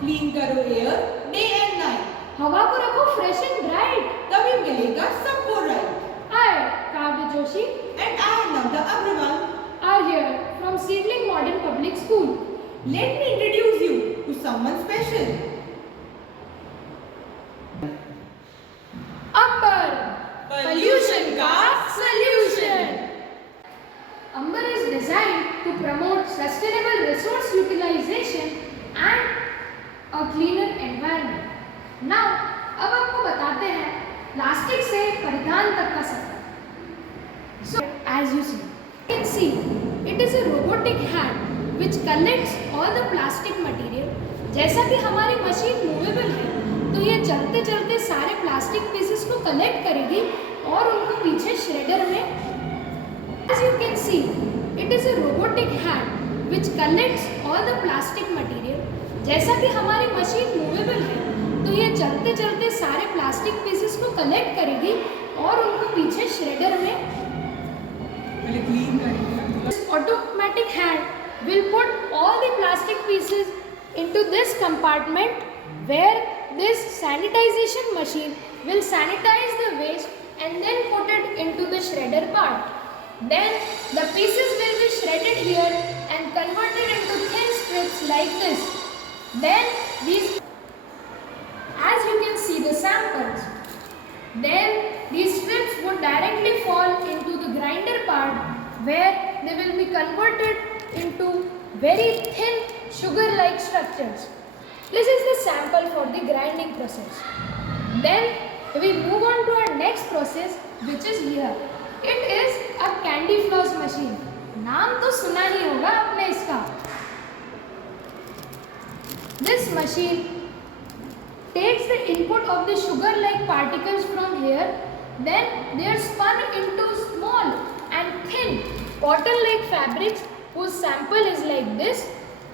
Clean करो air day and night, हवा को रखो फ्रेश एंड ब्राइट, तभी मिलेगा सबको right. I, Kavya Joshi, And I, Navda Agrawal, are here from Seedling Modern Public School. let me introduce you to someone special. Amber, Pollution का solution. Amber is designed to promote sustainable resource utilization and a cleaner environment. Now, अब आपको बताते हैं plastic से परिधान तक का सफर. So, as you can see, it is a robotic hand which collects all the plastic material. जैसा कि हमारी मशीन मूवेबल है, तो ये चलते चलते सारे प्लास्टिक पीसेस को कलेक्ट करेगी और उनको पीछे श्रेडर में. As you can see, it is a robotic hand which collects all the plastic material. जैसा कि हमारी मशीन मूवेबल है, तो ये चलते चलते सारे प्लास्टिक पीसेस को कलेक्ट करेगी और उनको पीछे श्रेडर में. पहले क्लीन करेंगे. This automatic hand will put all the plastic pieces into this compartment where this sanitization machine will sanitize the waste and then put it into the shredder part. Then the pieces will be shredded here and converted into thin strips like this. Then these, as you can see the samples, then these strips would directly fall into the grinder part where they will be converted into very thin sugar-like structures. This is the sample for the grinding process. Then we move on to our next process, which is here. It is a candy floss machine. नाम तो सुना ही होगा आपने इसका. This machine takes the input of the sugar-like particles from here, then they are spun into small and thin cotton-like fabrics whose sample is like this.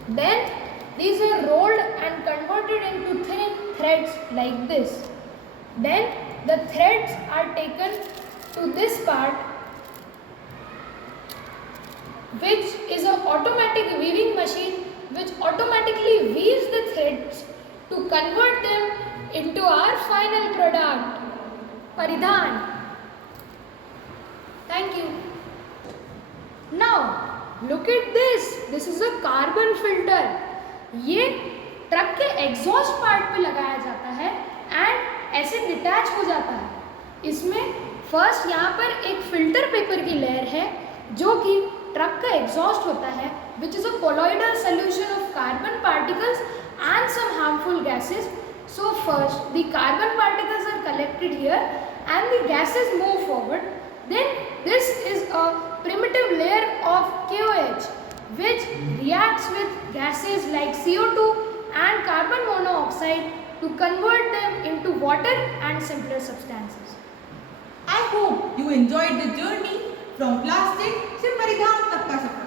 Then these are rolled and converted into thin threads like this. Then the threads are taken to this part, which is an automatic weaving machine which automatically weaves the threads to convert them into our final product, Paridhan. Thank you. Now, look at this. This is a carbon filter. ये truck के exhaust part पे लगाया जाता है and ऐसे detach हो जाता है. इसमें फर्स्ट यहाँ पर एक फिल्टर पेपर की लेयर है जो कि ट्रक का एग्जॉस्ट होता है, which is a colloidal solution of carbon particles and some harmful gases. So first the carbon particles are collected here and the gases move forward. Then this is a primitive layer of KOH which reacts with gases like CO2 and carbon monoxide to convert them into water and simpler substances. I hope you enjoyed the journey from plastic से परिधान तक का सफर.